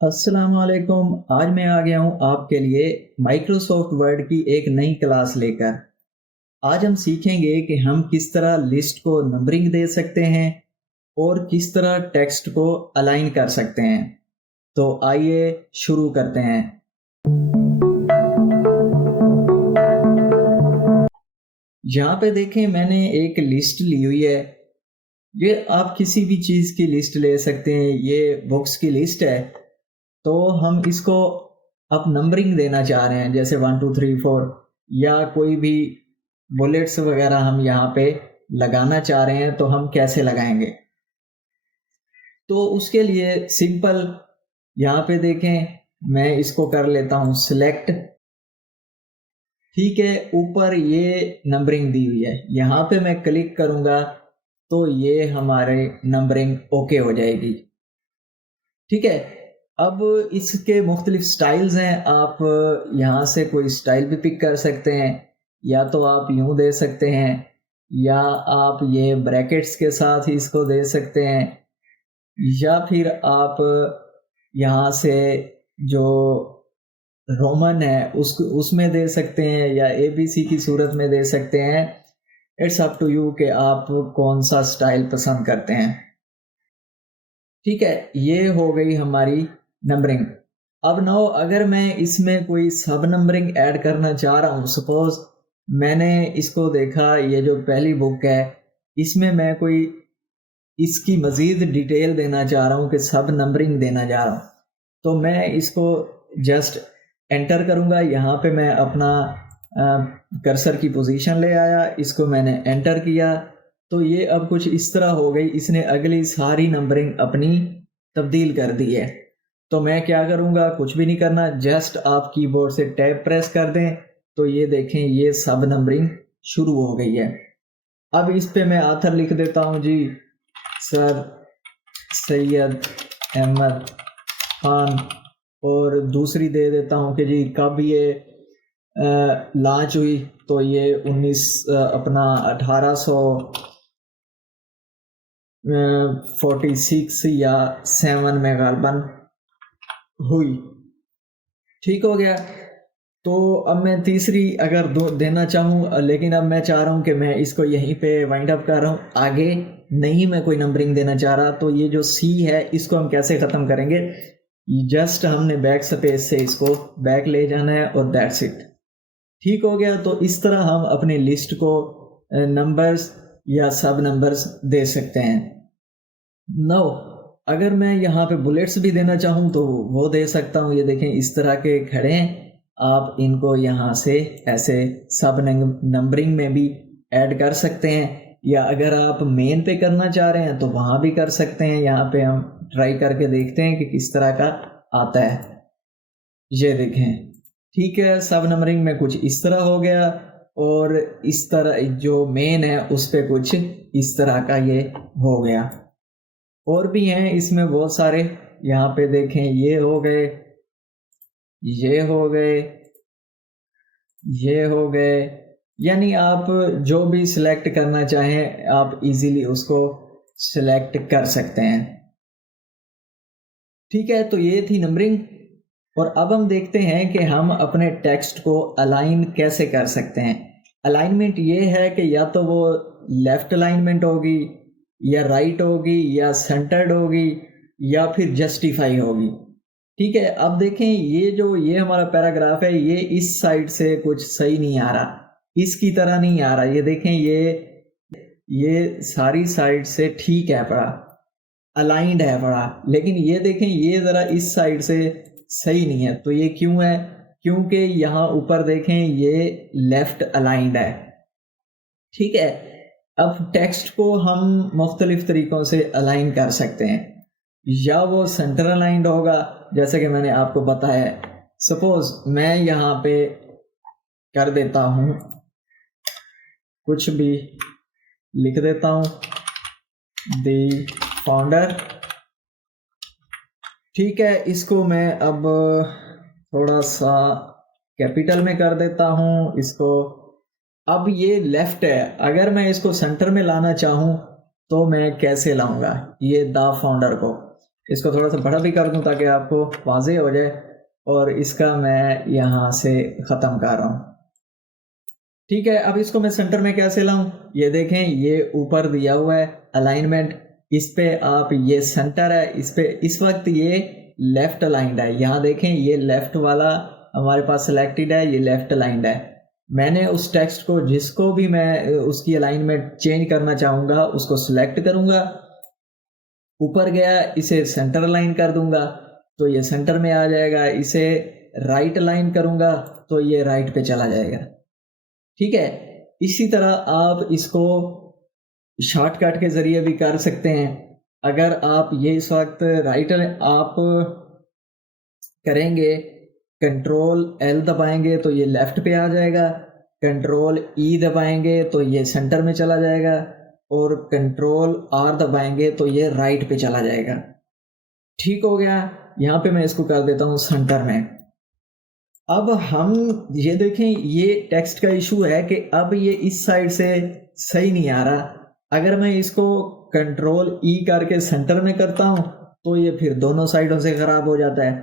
अस्सलाम वालेकुम। आज मैं आ गया हूँ आपके लिए माइक्रोसॉफ्ट वर्ड की एक नई क्लास लेकर। आज हम सीखेंगे कि हम किस तरह लिस्ट को नंबरिंग दे सकते हैं और किस तरह टेक्स्ट को अलाइन कर सकते हैं। तो आइए शुरू करते हैं। यहाँ पे देखें, मैंने एक लिस्ट ली हुई है। ये आप किसी भी चीज़ की लिस्ट ले सकते हैं। ये बुक्स की लिस्ट है। तो हम इसको अब नंबरिंग देना चाह रहे हैं, जैसे 1 2 3 4, या कोई भी बुलेट्स वगैरह हम यहाँ पे लगाना चाह रहे हैं। तो हम कैसे लगाएंगे? तो उसके लिए सिंपल, यहाँ पे देखें, मैं इसको कर लेता हूँ सिलेक्ट। ठीक है, ऊपर ये नंबरिंग दी हुई है, यहाँ पे मैं क्लिक करूँगा तो ये हमारे नंबरिंग ओके हो जाएगी। ठीक है, अब इसके मुख्तलिफ स्टाइल्स हैं। आप यहाँ से कोई स्टाइल भी पिक कर सकते हैं, या तो आप यूँ दे सकते हैं, या आप ये ब्रैकेट्स के साथ इसको दे सकते हैं, या फिर आप यहाँ से जो रोमन है उसमें दे सकते हैं, या ABC की सूरत में दे सकते हैं। इट्स अप टू यू कि आप कौन सा स्टाइल पसंद करते हैं। ठीक है, ये हो गई हमारी नंबरिंग। अब नाउ अगर मैं इसमें कोई सब नंबरिंग ऐड करना चाह रहा हूँ, सपोज मैंने इसको देखा, ये जो पहली बुक है, इसमें मैं कोई इसकी मज़ीद डिटेल देना चाह रहा हूँ कि सब नंबरिंग देना चाह रहा हूँ, तो मैं इसको जस्ट एंटर करूँगा। यहाँ पे मैं अपना कर्सर की पोजीशन ले आया, इसको मैंने एंटर किया, तो ये अब कुछ इस तरह हो गई। इसने अगली सारी नंबरिंग अपनी तब्दील कर दी है। तो मैं क्या करूँगा? कुछ भी नहीं करना, जस्ट आप कीबोर्ड से टैब प्रेस कर दें तो ये देखें, ये सब नंबरिंग शुरू हो गई है। अब इस पे मैं आथर लिख देता हूँ जी, सर सैयद अहमद खान, और दूसरी दे देता हूँ कि जी कब ये लॉन्च हुई, तो ये 1846 या 7 में गालबन हुई। ठीक हो गया। तो अब मैं तीसरी अगर देना चाहूँ, लेकिन अब मैं चाह रहा हूँ कि मैं इसको यहीं पे वाइंड अप कर रहा हूँ, आगे नहीं मैं कोई नंबरिंग देना चाह रहा। तो ये जो C है, इसको हम कैसे ख़त्म करेंगे? जस्ट हमने बैक स्पेस से इसको बैक ले जाना है और दैट्स इट। ठीक हो गया। तो इस तरह हम अपनी लिस्ट को नंबर्स या सब नंबर्स दे सकते हैं। नाउ अगर मैं यहाँ पे बुलेट्स भी देना चाहूँ तो वो दे सकता हूँ। ये देखें, इस तरह के खड़े हैं, आप इनको यहाँ से ऐसे सब नंबरिंग में भी ऐड कर सकते हैं, या अगर आप मेन पे करना चाह रहे हैं तो वहाँ भी कर सकते हैं। यहाँ पे हम ट्राई करके देखते हैं कि किस तरह का आता है। ये देखें, ठीक है, सब नंबरिंग में कुछ इस तरह हो गया, और इस तरह जो मेन है उस पे कुछ इस तरह का ये हो गया। और भी हैं इसमें बहुत सारे, यहाँ पे देखें, ये हो गए, ये हो गए, ये हो गए। यानी आप जो भी सिलेक्ट करना चाहें आप इजीली उसको सिलेक्ट कर सकते हैं। ठीक है, तो ये थी नंबरिंग। और अब हम देखते हैं कि हम अपने टेक्स्ट को अलाइन कैसे कर सकते हैं। अलाइनमेंट ये है कि या तो वो लेफ्ट अलाइनमेंट होगी, या राइट होगी, या सेंटर्ड होगी, या फिर जस्टिफाई होगी। ठीक है, अब देखें, ये हमारा पैराग्राफ है, ये इस साइड से कुछ सही नहीं आ रहा, इसकी तरह नहीं आ रहा। ये देखें, ये सारी साइड से ठीक है पड़ा, अलाइंड है पड़ा, लेकिन ये देखें, ये ज़रा इस साइड से सही नहीं है। तो ये क्यों है? क्योंकि यहाँ ऊपर देखें, ये लेफ्ट अलाइंड है। ठीक है, अब टेक्स्ट को हम मुख्तलिफ तरीक़ों से अलाइन कर सकते हैं। या वो सेंटर अलाइंड होगा, जैसे कि मैंने आपको बताया। सपोज मैं यहाँ पे कर देता हूँ, कुछ भी लिख देता हूँ, द फाउंडर। ठीक है, इसको मैं अब थोड़ा सा कैपिटल में कर देता हूँ इसको। अब ये लेफ्ट है, अगर मैं इसको सेंटर में लाना चाहूँ तो मैं कैसे लाऊंगा ये द फाउंडर को? اس کو تھوڑا سا بڑا بھی کر دوں تاکہ آپ کو واضح ہو جائے، اور اس کا میں یہاں سے ختم کر رہا ہوں. ٹھیک ہے، اب اس کو میں سینٹر میں کیسے لاؤں؟ یہ دیکھیں، یہ اوپر دیا ہوا ہے الائنمنٹ، اس پہ آپ، یہ سینٹر ہے، اس پہ اس وقت یہ لیفٹ الائنڈ ہے. یہاں دیکھیں یہ لیفٹ والا ہمارے پاس سلیکٹڈ ہے، یہ لیفٹ الائنڈ ہے. میں نے اس ٹیکسٹ کو، جس کو بھی میں اس کی الائنمنٹ چینج کرنا چاہوں گا، اس کو سلیکٹ کروں گا، اوپر گیا، اسے سینٹر الائن کر دوں گا تو یہ سینٹر میں آ جائے گا. اسے رائٹ الائن کروں گا تو یہ رائٹ پہ چلا جائے گا. ٹھیک ہے، اسی طرح آپ اس کو شارٹ کٹ کے ذریعے بھی کر سکتے ہیں. اگر آپ یہ اس وقت رائٹ آپ کریں گے، کنٹرول ایل دبائیں گے تو یہ لیفٹ پہ آ جائے گا، کنٹرول ای دبائیں گے تو یہ سینٹر میں چلا جائے گا، اور کنٹرول آر دبائیں گے تو یہ رائٹ پہ چلا جائے گا. ٹھیک ہو گیا. یہاں پہ میں اس کو کر دیتا ہوں سینٹر میں. اب ہم یہ دیکھیں، یہ ٹیکسٹ کا ایشو ہے کہ اب یہ اس سائڈ سے صحیح نہیں آ رہا. اگر میں اس کو کنٹرول ای کر کے سینٹر میں کرتا ہوں تو یہ پھر دونوں سائڈوں سے خراب ہو جاتا ہے.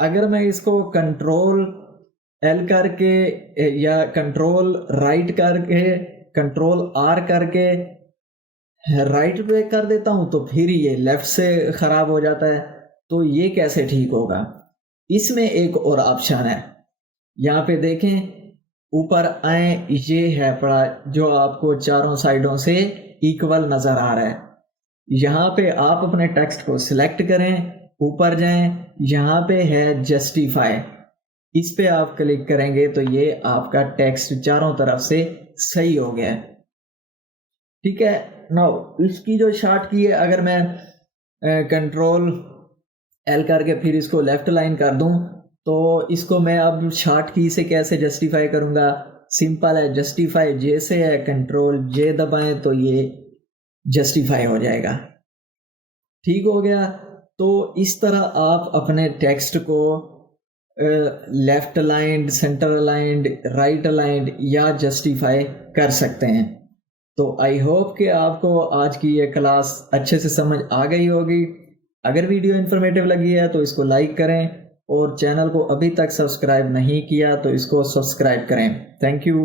اگر میں اس کو کنٹرول ایل کر کے یا کنٹرول رائٹ کر کے کنٹرول آر کر کے رائٹ پہ کر دیتا ہوں تو پھر یہ لیفٹ سے خراب ہو جاتا ہے. تو یہ کیسے ٹھیک ہوگا؟ اس میں ایک اور آپشن ہے. یہاں پہ دیکھیں، اوپر آئیں، یہ ہے پڑا جو آپ کو چاروں سائڈوں سے ایکول نظر آ رہا ہے. یہاں پہ آپ اپنے ٹیکسٹ کو سلیکٹ کریں، اوپر جائیں، یہاں پہ ہے جسٹیفائی، اس پہ آپ کلک کریں گے تو یہ آپ کا ٹیکسٹ چاروں طرف سے صحیح ہو گیا. ٹھیک ہے. نو اس کی جو شارٹ کی ہے، اگر میں کنٹرول ایل کر کے پھر اس کو لیفٹ لائن کر دوں تو اس کو میں اب شارٹ کی سے کیسے جسٹیفائی کروں گا؟ سمپل ہے، جسٹیفائی جے سے ہے، کنٹرول جے دبائیں تو یہ جسٹیفائی ہو جائے گا. ٹھیک ہو گیا. تو اس طرح آپ اپنے ٹیکسٹ کو left aligned, centre aligned, right aligned یا جسٹیفائی کر سکتے ہیں. تو آئی ہوپ کہ آپ کو آج کی یہ کلاس اچھے سے سمجھ آ گئی ہوگی. اگر ویڈیو انفارمیٹیو لگی ہے تو اس کو لائک کریں، اور چینل کو ابھی تک سبسکرائب نہیں کیا تو اس کو سبسکرائب کریں. Thank you.